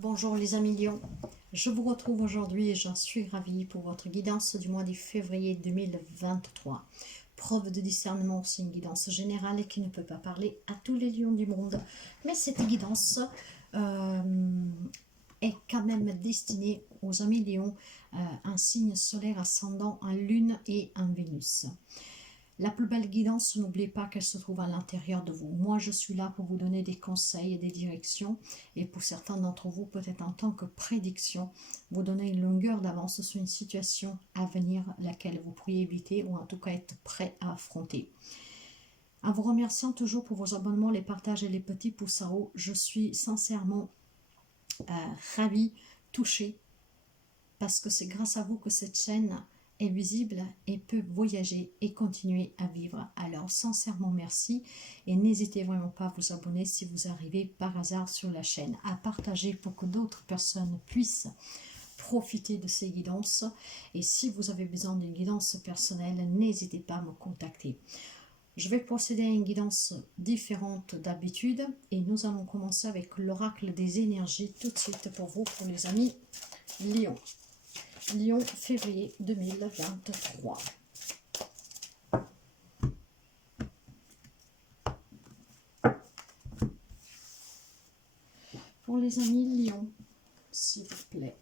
Bonjour les amis Lions, je vous retrouve aujourd'hui et j'en suis ravie pour votre guidance du mois de février 2023. Preuve de discernement, c'est une guidance générale et qui ne peut pas parler à tous les lions du monde. Mais cette guidance est quand même destinée aux amis Lions, un signe solaire ascendant en Lune et en Vénus. La plus belle guidance, n'oubliez pas qu'elle se trouve à l'intérieur de vous. Moi, je suis là pour vous donner des conseils et des directions. Et pour certains d'entre vous, peut-être en tant que prédiction, vous donner une longueur d'avance sur une situation à venir, laquelle vous pourriez éviter ou en tout cas être prêt à affronter. En vous remerciant toujours pour vos abonnements, les partages et les petits pouces en haut, je suis sincèrement ravie, touchée, parce que c'est grâce à vous que cette chaîne est visible et peut voyager et continuer à vivre. Alors sincèrement merci et n'hésitez vraiment pas à vous abonner si vous arrivez par hasard sur la chaîne, à partager pour que d'autres personnes puissent profiter de ces guidances. Et si vous avez besoin d'une guidance personnelle, n'hésitez pas à me contacter. Je vais procéder à une guidance différente d'habitude et nous allons commencer avec l'oracle des énergies tout de suite pour vous, pour les amis Lions. Lion, février 2023. Pour les amis Lion, s'il vous plaît.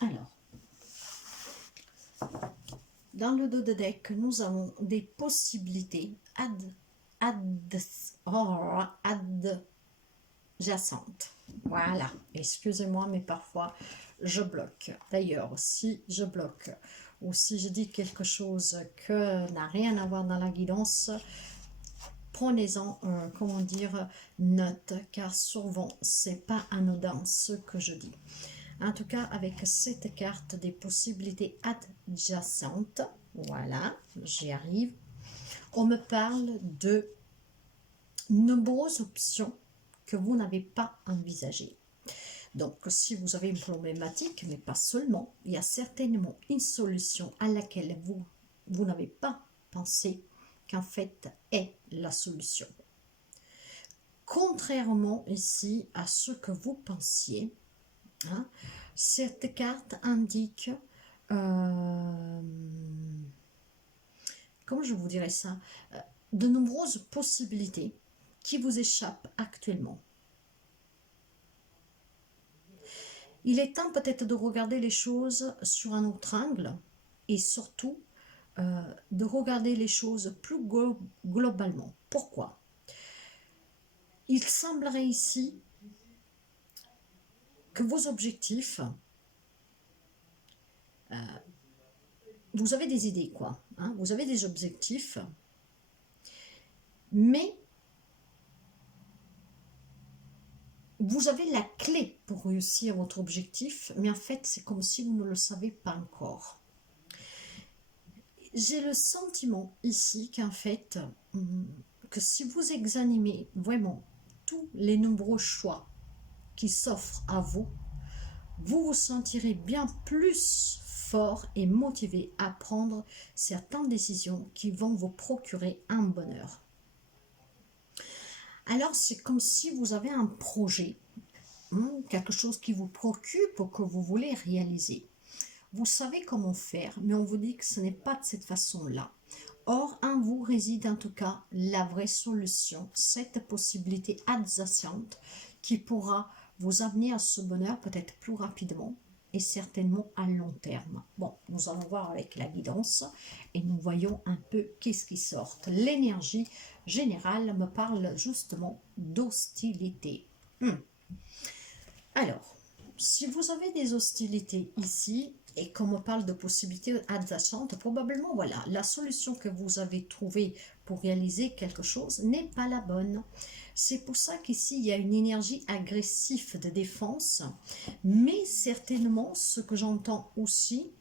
Alors, dans le dos de deck, nous avons des possibilités adjacentes. Voilà, excusez-moi, mais parfois je bloque. D'ailleurs, si je bloque ou si je dis quelque chose que n'a rien à voir dans la guidance, prenez-en, comment dire, note, car souvent, c'est pas anodin ce que je dis. En tout cas, avec cette carte des possibilités adjacentes, voilà, j'y arrive, on me parle de nombreuses options que vous n'avez pas envisagées. Donc, si vous avez une problématique, mais pas seulement, il y a certainement une solution à laquelle vous n'avez pas pensé qu'en fait est la solution. Contrairement ici à ce que vous pensiez, hein, cette carte indique, comment je vous dirais ça, de nombreuses possibilités qui vous échappent actuellement. Il est temps peut-être de regarder les choses sur un autre angle et surtout de regarder les choses plus globalement. Pourquoi? Il semblerait ici que vos objectifs, vous avez des idées quoi, hein, vous avez des objectifs, mais vous avez la clé pour réussir votre objectif, mais en fait c'est comme si vous ne le savez pas encore. J'ai le sentiment ici qu'en fait, que si vous examinez vraiment tous les nombreux choix qui s'offrent à vous, vous vous sentirez bien plus fort et motivé à prendre certaines décisions qui vont vous procurer un bonheur. Alors c'est comme si vous avez un projet, quelque chose qui vous préoccupe ou que vous voulez réaliser. Vous savez comment faire, mais on vous dit que ce n'est pas de cette façon-là. Or, en vous réside en tout cas la vraie solution, cette possibilité adjacente qui pourra vous amener à ce bonheur peut-être plus rapidement et certainement à long terme. Bon, nous allons voir avec la guidance et nous voyons un peu qu'est-ce qui sort. L'énergie générale me parle justement d'hostilité. Alors, si vous avez des hostilités ici, et qu'on me parle de possibilités adjacentes, probablement, voilà, la solution que vous avez trouvée pour réaliser quelque chose n'est pas la bonne. C'est pour ça qu'ici, il y a une énergie agressive de défense, mais certainement, ce que j'entends aussi,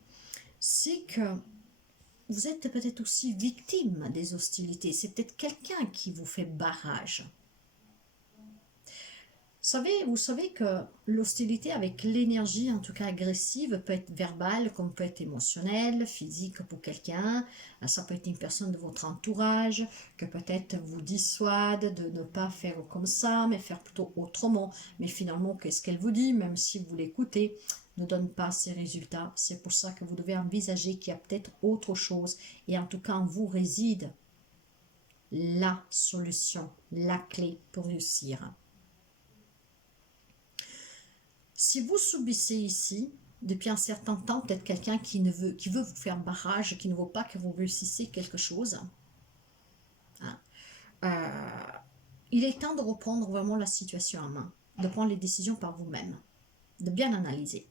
c'est que vous êtes peut-être aussi victime des hostilités. C'est peut-être quelqu'un qui vous fait barrage. Vous savez que l'hostilité avec l'énergie, en tout cas agressive, peut être verbale, comme peut être émotionnelle, physique pour quelqu'un. Ça peut être une personne de votre entourage, que peut-être vous dissuade de ne pas faire comme ça, mais faire plutôt autrement. Mais finalement, qu'est-ce qu'elle vous dit, même si vous l'écoutez, ne donne pas ces résultats. C'est pour ça que vous devez envisager qu'il y a peut-être autre chose. Et en tout cas, en vous réside la solution, la clé pour réussir. Si vous subissez ici, depuis un certain temps, peut-être quelqu'un qui veut vous faire barrage, qui ne veut pas que vous réussissiez quelque chose, hein, il est temps de reprendre vraiment la situation en main, de prendre les décisions par vous-même, de bien analyser.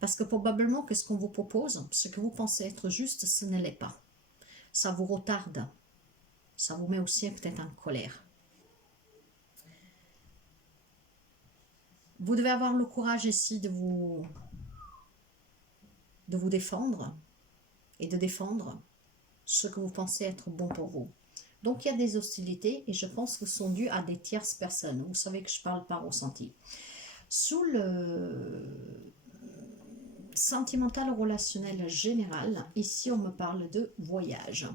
Parce que probablement que ce qu'on vous propose, ce que vous pensez être juste, ce ne l'est pas. Ça vous retarde, ça vous met aussi peut-être en colère. Vous devez avoir le courage ici de vous défendre et de défendre ce que vous pensez être bon pour vous. Donc il y a des hostilités et je pense que ce sont dues à des tierces personnes. Vous savez que je parle par ressenti. Sous le sentimental relationnel général, ici on me parle de voyage.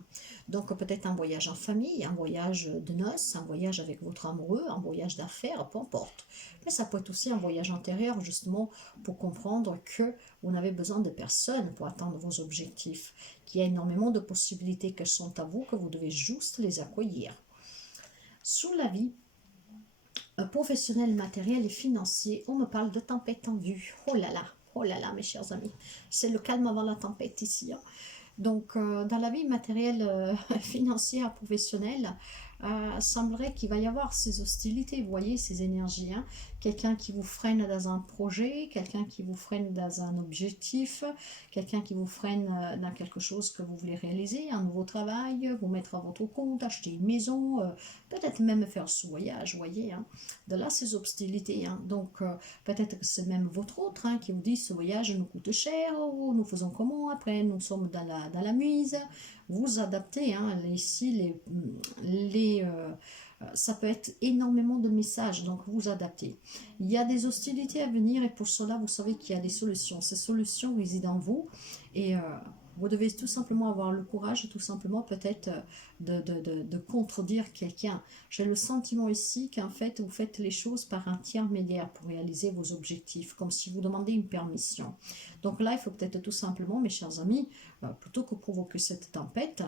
Donc peut-être un voyage en famille, un voyage de noces, un voyage avec votre amoureux, un voyage d'affaires, peu importe. Mais ça peut être aussi un voyage intérieur justement pour comprendre que vous n'avez besoin de personne pour atteindre vos objectifs, qu'il y a énormément de possibilités qui sont à vous, que vous devez juste les accueillir. Sous la vie professionnelle, matérielle et financier, on me parle de tempête en vue. Oh là là, mes chers amis, c'est le calme avant la tempête ici. Hein. Donc, dans la vie matérielle, financière, professionnelle, semblerait qu'il va y avoir ces hostilités, vous voyez, ces énergies. Hein. Quelqu'un qui vous freine dans un projet, quelqu'un qui vous freine dans un objectif, quelqu'un qui vous freine dans quelque chose que vous voulez réaliser, un nouveau travail, vous mettre à votre compte, acheter une maison, peut-être même faire ce voyage, vous voyez. Hein. De là, ces hostilités. Hein. Donc, peut-être que c'est même votre autre qui vous dit ce voyage nous coûte cher, ou nous faisons comment, après nous sommes dans la mise. Vous adaptez, hein, ici ça peut être énormément de messages, donc vous adaptez. Il y a des hostilités à venir et pour cela vous savez qu'il y a des solutions. Ces solutions résident en vous et vous devez tout simplement avoir le courage, tout simplement peut-être de contredire quelqu'un. J'ai le sentiment ici qu'en fait vous faites les choses par intermédiaire pour réaliser vos objectifs, comme si vous demandez une permission. Donc là il faut peut-être tout simplement, mes chers amis, plutôt que provoquer cette tempête,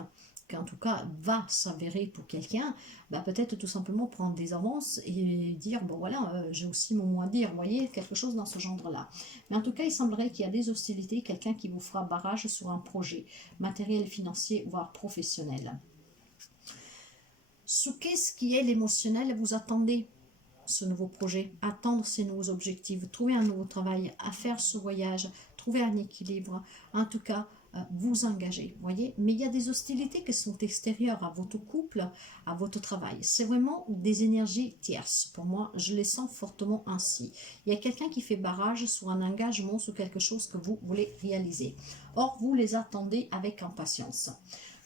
qui en tout cas va s'avérer pour quelqu'un, peut-être tout simplement prendre des avances et dire, bon voilà, j'ai aussi mon mot à dire, vous voyez, quelque chose dans ce genre-là. Mais en tout cas, il semblerait qu'il y a des hostilités, quelqu'un qui vous fera barrage sur un projet matériel, financier, voire professionnel. Sous qu'est-ce qui est l'émotionnel, vous attendez ce nouveau projet, attendre ces nouveaux objectifs, trouver un nouveau travail, à faire ce voyage, trouver un équilibre, en tout cas vous engager, voyez. Mais il y a des hostilités qui sont extérieures à votre couple, à votre travail. C'est vraiment des énergies tierces. Pour moi, je les sens fortement ainsi. Il y a quelqu'un qui fait barrage sur un engagement, sur quelque chose que vous voulez réaliser. Or, vous les attendez avec impatience.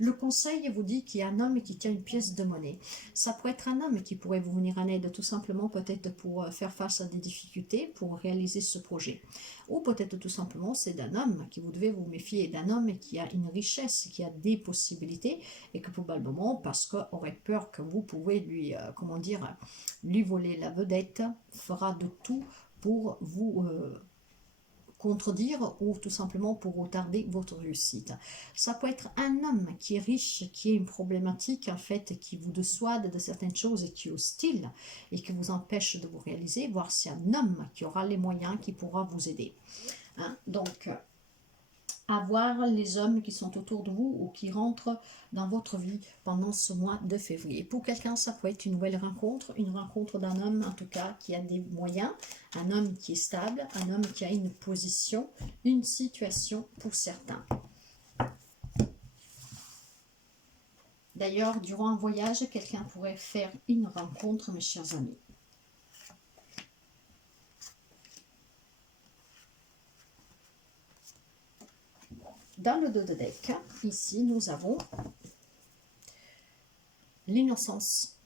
Le conseil vous dit qu'il y a un homme qui tient une pièce de monnaie. Ça pourrait être un homme qui pourrait vous venir en aide tout simplement peut-être pour faire face à des difficultés, pour réaliser ce projet. Ou peut-être tout simplement c'est d'un homme qui vous devez vous méfier, d'un homme qui a une richesse, qui a des possibilités et que probablement parce qu'il aurait peur que vous pouvez lui, lui voler la vedette, fera de tout pour vous contredire ou tout simplement pour retarder votre réussite. Ça peut être un homme qui est riche, qui a une problématique en fait, qui vous dissuade de certaines choses et qui est hostile et qui vous empêche de vous réaliser, voire c'est un homme qui aura les moyens, qui pourra vous aider. Hein? Donc, à voir les hommes qui sont autour de vous ou qui rentrent dans votre vie pendant ce mois de février. Pour quelqu'un, ça peut être une nouvelle rencontre, une rencontre d'un homme en tout cas qui a des moyens, un homme qui est stable, un homme qui a une position, une situation pour certains. D'ailleurs, durant un voyage, quelqu'un pourrait faire une rencontre, mes chers amis. Dans le dos de deck, ici, nous avons l'innocence.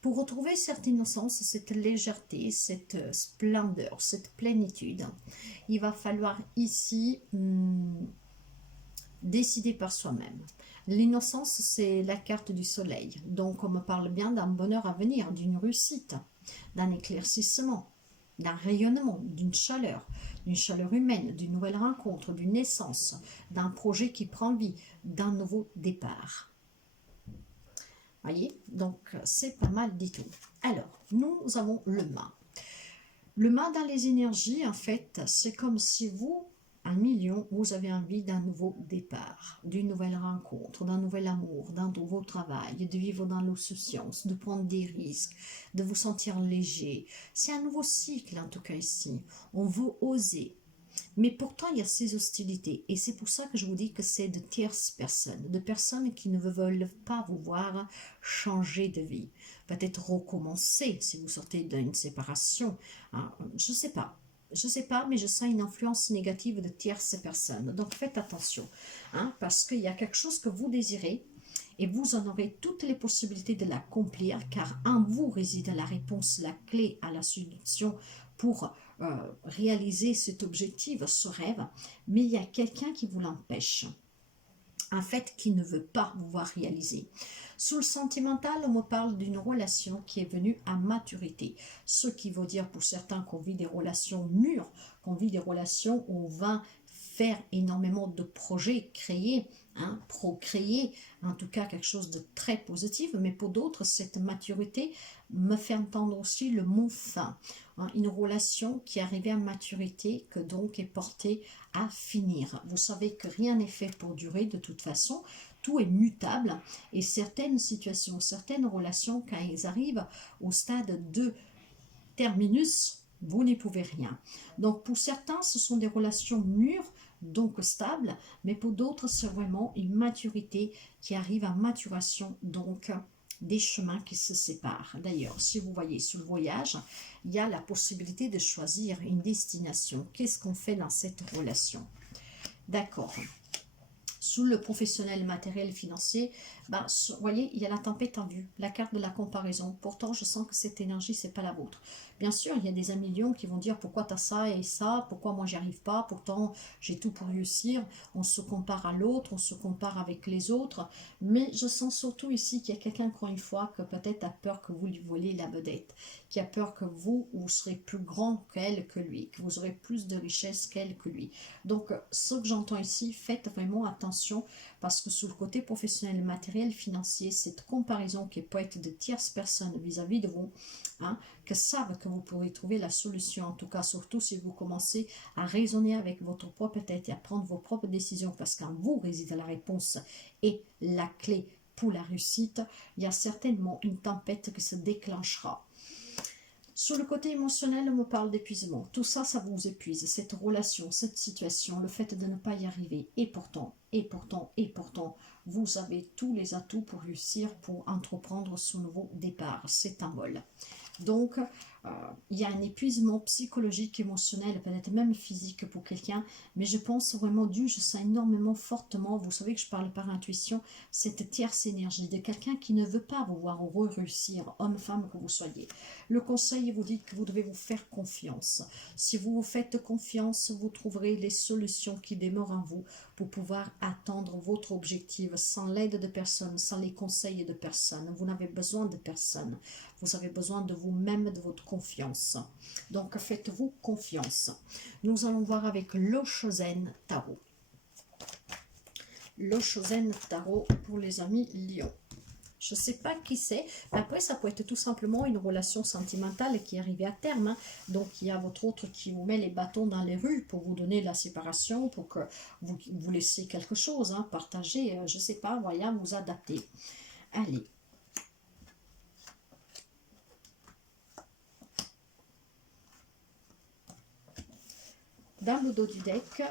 Pour retrouver cette innocence, cette légèreté, cette splendeur, cette plénitude, il va falloir ici décider par soi-même. L'innocence, c'est la carte du soleil. Donc, on me parle bien d'un bonheur à venir, d'une réussite, d'un éclaircissement, d'un rayonnement, d'une chaleur humaine, d'une nouvelle rencontre, d'une naissance, d'un projet qui prend vie, d'un nouveau départ. Voyez, donc c'est pas mal du tout. Alors, nous avons le mât. Le mât dans les énergies, en fait, c'est comme si vous, un million, vous avez envie d'un nouveau départ, d'une nouvelle rencontre, d'un nouvel amour, d'un nouveau travail, de vivre dans l'insouciance, de prendre des risques, de vous sentir léger. C'est un nouveau cycle, en tout cas ici. On veut oser. Mais pourtant, il y a ces hostilités. Et c'est pour ça que je vous dis que c'est de tierces personnes, de personnes qui ne veulent pas vous voir changer de vie. Peut-être recommencer si vous sortez d'une séparation. Hein. Je ne sais pas. Je ne sais pas, mais je sens une influence négative de tierces personnes. Donc faites attention. Hein, parce qu'il y a quelque chose que vous désirez. Et vous en aurez toutes les possibilités de l'accomplir, car en vous réside la réponse, la clé à la solution pour réaliser cet objectif, ce rêve, mais il y a quelqu'un qui vous l'empêche, en fait, qui ne veut pas vous voir réaliser. Sous le sentimental, on me parle d'une relation qui est venue à maturité, ce qui veut dire pour certains qu'on vit des relations mûres, qu'on vit des relations où on va faire énormément de projets, créer, hein, procréer, en tout cas quelque chose de très positif, mais pour d'autres, cette maturité me fait entendre aussi le mot fin. Hein, une relation qui est arrivée à maturité, que donc est portée à finir. Vous savez que rien n'est fait pour durer de toute façon, tout est mutable et certaines situations, certaines relations, quand elles arrivent au stade de terminus, vous n'y pouvez rien. Donc pour certains, ce sont des relations mûres, donc stables, mais pour d'autres, c'est vraiment une maturité qui arrive à maturation, donc des chemins qui se séparent. D'ailleurs, si vous voyez sur le voyage, il y a la possibilité de choisir une destination. Qu'est-ce qu'on fait dans cette relation? D'accord. Sous le professionnel, matériel, financier, ben, vous voyez, il y a la tempête en vue, la carte de la comparaison. Pourtant, je sens que cette énergie, c'est pas la vôtre. Bien sûr, il y a des millions qui vont dire pourquoi tu as ça et ça, pourquoi moi j'y arrive pas, pourtant j'ai tout pour réussir. On se compare à l'autre, on se compare avec les autres, mais je sens surtout ici qu'il y a quelqu'un, encore une fois, que peut-être a peur que vous lui voliez la vedette, qui a peur que vous serez plus grand qu'elle, que lui, que vous aurez plus de richesse qu'elle, que lui. Donc, ce que j'entends ici, faites vraiment attention, parce que sous le côté professionnel, matériel, financier, cette comparaison qui peut être de tierces personnes vis-à-vis de vous, hein, que savent que vous pourrez trouver la solution, en tout cas, surtout si vous commencez à raisonner avec votre propre tête et à prendre vos propres décisions, parce qu'en vous réside la réponse et la clé pour la réussite, il y a certainement une tempête qui se déclenchera. Sur le côté émotionnel, on me parle d'épuisement. Tout ça, ça vous épuise. Cette relation, cette situation, le fait de ne pas y arriver. Et pourtant, vous avez tous les atouts pour réussir, pour entreprendre ce nouveau départ. C'est un vol. Donc, il y a un épuisement psychologique, émotionnel, peut-être même physique pour quelqu'un, mais je pense vraiment je sens énormément fortement, vous savez que je parle par intuition, cette tierce énergie de quelqu'un qui ne veut pas vous voir heureux, réussir, homme, femme que vous soyez. Le conseil vous dit que vous devez vous faire confiance. Si vous vous faites confiance, vous trouverez les solutions qui demeurent en vous pour pouvoir atteindre votre objectif sans l'aide de personne, sans les conseils de personne. Vous n'avez besoin de personne. Vous avez besoin de vous-même, de votre confiance. Donc, faites-vous confiance. Nous allons voir avec l'Oshozen Tarot. L'Oshozen Tarot pour les amis Lion. Je ne sais pas qui c'est. Après, ça peut être tout simplement une relation sentimentale qui est arrivée à terme. Hein. Donc, il y a votre autre qui vous met les bâtons dans les rues pour vous donner la séparation, pour que vous laissiez quelque chose, hein, partager, je ne sais pas, voyez, vous adapter. Allez. Dans le dos du deck,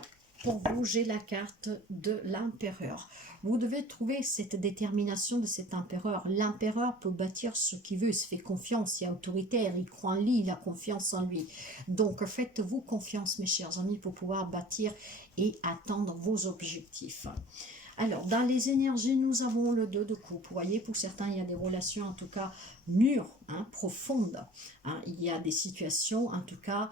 pour vous, j'ai la carte de l'empereur. Vous devez trouver cette détermination de cet empereur. L'empereur peut bâtir ce qu'il veut, il se fait confiance, il est autoritaire, il croit en lui, il a confiance en lui. Donc faites-vous confiance, mes chers amis, pour pouvoir bâtir et atteindre vos objectifs. Alors, dans les énergies, nous avons le 2 de coupe. Vous voyez, pour certains, il y a des relations, en tout cas, mûres, hein, profondes. Hein. Il y a des situations, en tout cas,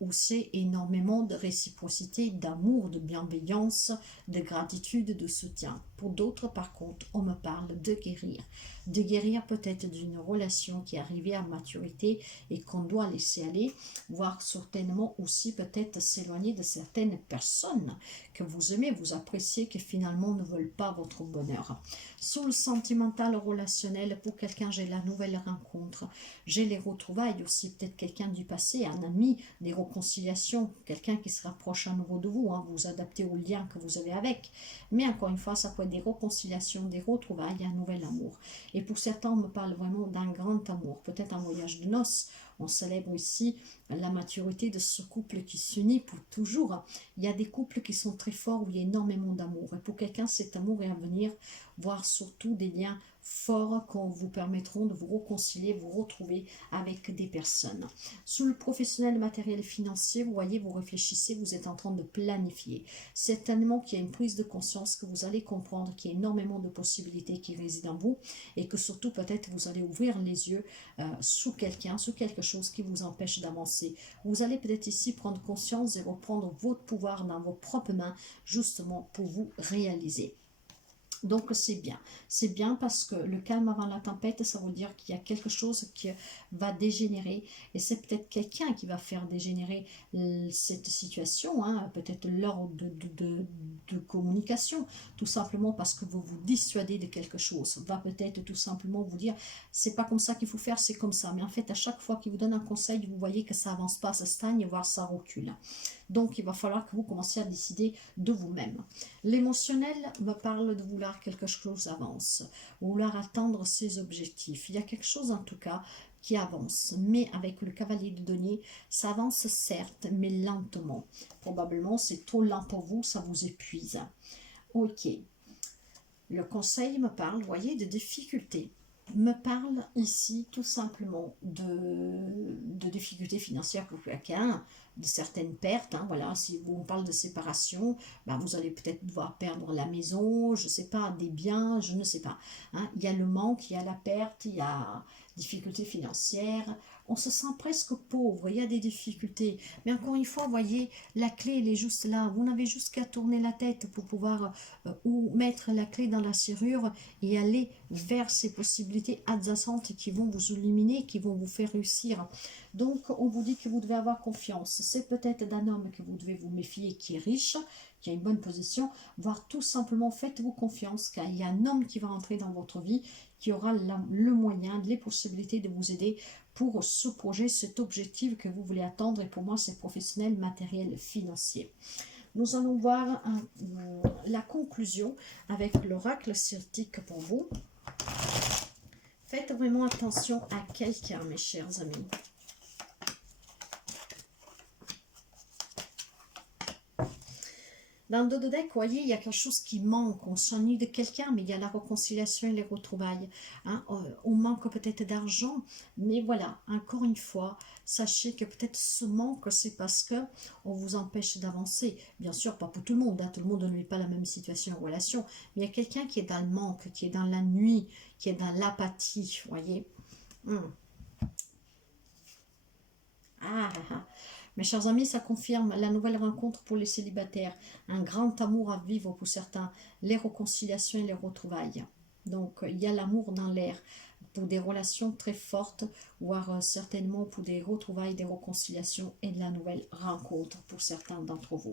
où c'est énormément de réciprocité, d'amour, de bienveillance, de gratitude, de soutien. Pour d'autres, par contre, on me parle de guérir. De guérir peut-être d'une relation qui est arrivée à maturité et qu'on doit laisser aller, voire certainement aussi peut-être s'éloigner de certaines personnes que vous aimez, vous appréciez, qui finalement ne veulent pas votre bonheur. Sous le sentimental relationnel, pour quelqu'un, j'ai la nouvelle rencontre, j'ai les retrouvailles aussi, peut-être quelqu'un du passé, un ami, des réconciliations, quelqu'un qui se rapproche à nouveau de vous, hein, vous adaptez au lien que vous avez avec. Mais encore une fois, ça peut être des réconciliations, des retrouvailles, un nouvel amour. Et pour certains, on me parle vraiment d'un grand amour, peut-être un voyage de noces. On célèbre ici la maturité de ce couple qui s'unit pour toujours. Il y a des couples qui sont très forts où il y a énormément d'amour. Et pour quelqu'un, cet amour est à venir, voire surtout des liens forts qui vous permettront de vous réconcilier, vous retrouver avec des personnes. Sous le professionnel, matériel et financier, vous voyez, vous réfléchissez, vous êtes en train de planifier. Certainement qu'il y a une prise de conscience que vous allez comprendre qu'il y a énormément de possibilités qui résident en vous et que surtout peut-être vous allez ouvrir les yeux sous quelqu'un, sous quelque chose qui vous empêche d'avancer. Vous allez peut-être ici prendre conscience et reprendre votre pouvoir dans vos propres mains justement pour vous réaliser. Donc c'est bien parce que le calme avant la tempête, ça veut dire qu'il y a quelque chose qui va dégénérer et c'est peut-être quelqu'un qui va faire dégénérer cette situation, hein, peut-être l'ordre de communication, tout simplement parce que vous vous dissuadez de quelque chose, va peut-être tout simplement vous dire c'est pas comme ça qu'il faut faire, c'est comme ça, mais en fait à chaque fois qu'il vous donne un conseil, vous voyez que ça avance pas, ça stagne, voire ça recule. Donc il va falloir que vous commenciez à décider de vous-même. L'émotionnel me parle de vouloir quelque chose avance, vouloir atteindre ses objectifs. Il y a quelque chose en tout cas qui avance, mais avec le cavalier de denier, ça avance certes, mais lentement. Probablement c'est trop lent pour vous, ça vous épuise. Ok. Le conseil me parle, vous voyez, de difficultés. Me parle ici tout simplement de difficultés financières pour quelqu'un, de certaines pertes. Hein, voilà, si on parle de séparation, ben vous allez peut-être devoir perdre la maison, je ne sais pas, des biens, je ne sais pas. Hein, il y a le manque, il y a la perte, il y a difficultés financières. On se sent presque pauvre, il y a des difficultés. Mais encore une fois, vous voyez, la clé, elle est juste là. Vous n'avez juste qu'à tourner la tête pour pouvoir ou mettre la clé dans la serrure et aller vers ces possibilités adjacentes qui vont vous illuminer, qui vont vous faire réussir. Donc, on vous dit que vous devez avoir confiance. C'est peut-être d'un homme que vous devez vous méfier qui est riche, qui a une bonne position, voire tout simplement faites-vous confiance car il y a un homme qui va entrer dans votre vie qui aura le moyen, les possibilités de vous aider pour ce projet, cet objectif que vous voulez atteindre. Et pour moi, c'est professionnel, matériel, financier. Nous allons voir la conclusion avec l'oracle celtique pour vous. Faites vraiment attention à quelqu'un, mes chers amis. Dans le dos de deck, vous voyez, il y a quelque chose qui manque. On s'ennuie de quelqu'un, mais il y a la réconciliation et les retrouvailles. Hein. On manque peut-être d'argent, mais voilà, encore une fois, sachez que peut-être ce manque, c'est parce que on vous empêche d'avancer. Bien sûr, pas pour tout le monde. Hein. Tout le monde ne vit pas la même situation en relation. Mais il y a quelqu'un qui est dans le manque, qui est dans la nuit, qui est dans l'apathie, vous voyez. Mes chers amis, ça confirme la nouvelle rencontre pour les célibataires. Un grand amour à vivre pour certains. Les réconciliations et les retrouvailles. Donc, il y a l'amour dans l'air pour des relations très fortes, voire certainement pour des retrouvailles, des réconciliations et de la nouvelle rencontre pour certains d'entre vous.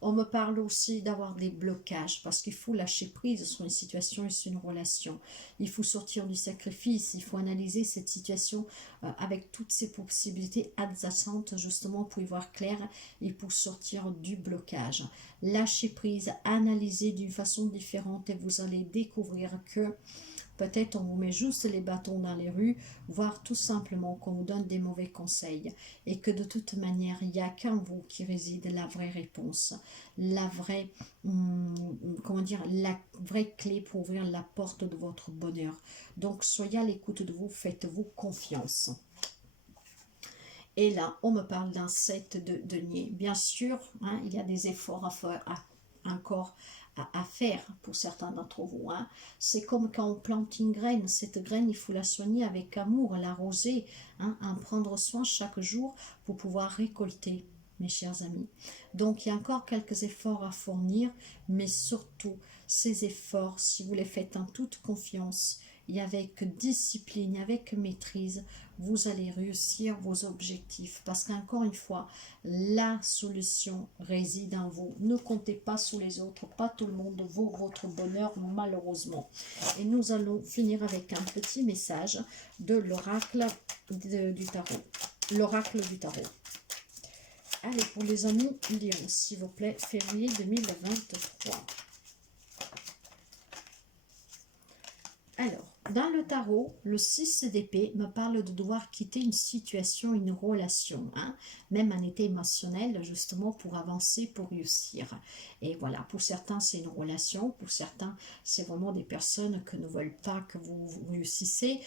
On me parle aussi d'avoir des blocages parce qu'il faut lâcher prise sur une situation et sur une relation. Il faut sortir du sacrifice, il faut analyser cette situation avec toutes ces possibilités adjacentes justement pour y voir clair et pour sortir du blocage. Lâchez prise, analysez d'une façon différente et vous allez découvrir que peut-être on vous met juste les bâtons dans les rues, voire tout simplement qu'on vous donne des mauvais conseils. Et que de toute manière, il n'y a qu'en vous qui réside la vraie réponse. La vraie, comment dire, la vraie clé pour ouvrir la porte de votre bonheur. Donc soyez à l'écoute de vous, faites-vous confiance. Et là, on me parle d'un 7 de denier. Bien sûr, hein, il y a des efforts à faire encore à faire pour certains d'entre vous. Hein. C'est comme quand on plante une graine. Cette graine, il faut la soigner avec amour, l'arroser, hein, en prendre soin chaque jour pour pouvoir récolter, mes chers amis. Donc, il y a encore quelques efforts à fournir, mais surtout, ces efforts, si vous les faites en toute confiance et avec discipline, avec maîtrise, vous allez réussir vos objectifs. Parce qu'encore une fois, la solution réside en vous. Ne comptez pas sur les autres, pas tout le monde vaut votre bonheur malheureusement. Et nous allons finir avec un petit message de l'oracle du tarot. L'oracle du tarot. Allez, pour les amis Lion, s'il vous plaît, février 2023. Alors, dans le tarot, le 6 d'épée me parle de devoir quitter une situation, une relation, hein, même en état émotionnel, justement pour avancer, pour réussir. Et voilà, pour certains, c'est une relation, pour certains, c'est vraiment des personnes que ne veulent pas que vous réussissez.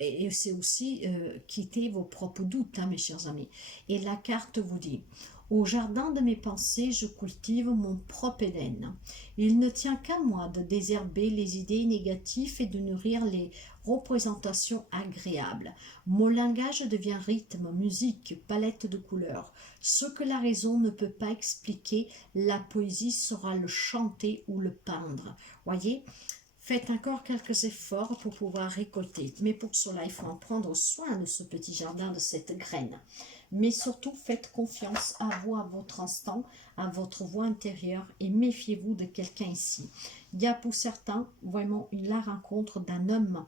Et c'est aussi quitter vos propres doutes, hein, mes chers amis. Et la carte vous dit... Au jardin de mes pensées, je cultive mon propre Éden. Il ne tient qu'à moi de désherber les idées négatives et de nourrir les représentations agréables. Mon langage devient rythme, musique, palette de couleurs. Ce que la raison ne peut pas expliquer, la poésie saura le chanter ou le peindre. Voyez ? Faites encore quelques efforts pour pouvoir récolter. Mais pour cela, il faut en prendre soin de ce petit jardin, de cette graine. Mais surtout, faites confiance à vous, à votre instinct, à votre voix intérieure et méfiez-vous de quelqu'un ici. Il y a pour certains vraiment la rencontre d'un homme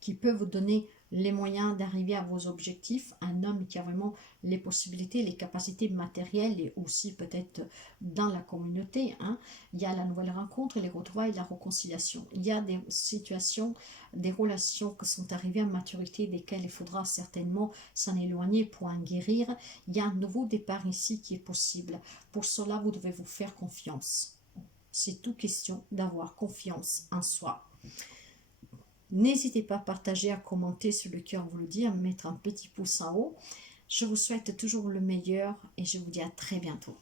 qui peut vous donner les moyens d'arriver à vos objectifs, un homme qui a vraiment les possibilités, les capacités matérielles et aussi peut-être dans la communauté. Hein. Il y a la nouvelle rencontre, les retrouvailles, la réconciliation. Il y a des situations, des relations qui sont arrivées à maturité, desquelles il faudra certainement s'en éloigner pour en guérir. Il y a un nouveau départ ici qui est possible. Pour cela, vous devez vous faire confiance. C'est tout question d'avoir confiance en soi. N'hésitez pas à partager, à commenter sur le cœur vous le dit, à mettre un petit pouce en haut. Je vous souhaite toujours le meilleur et je vous dis à très bientôt.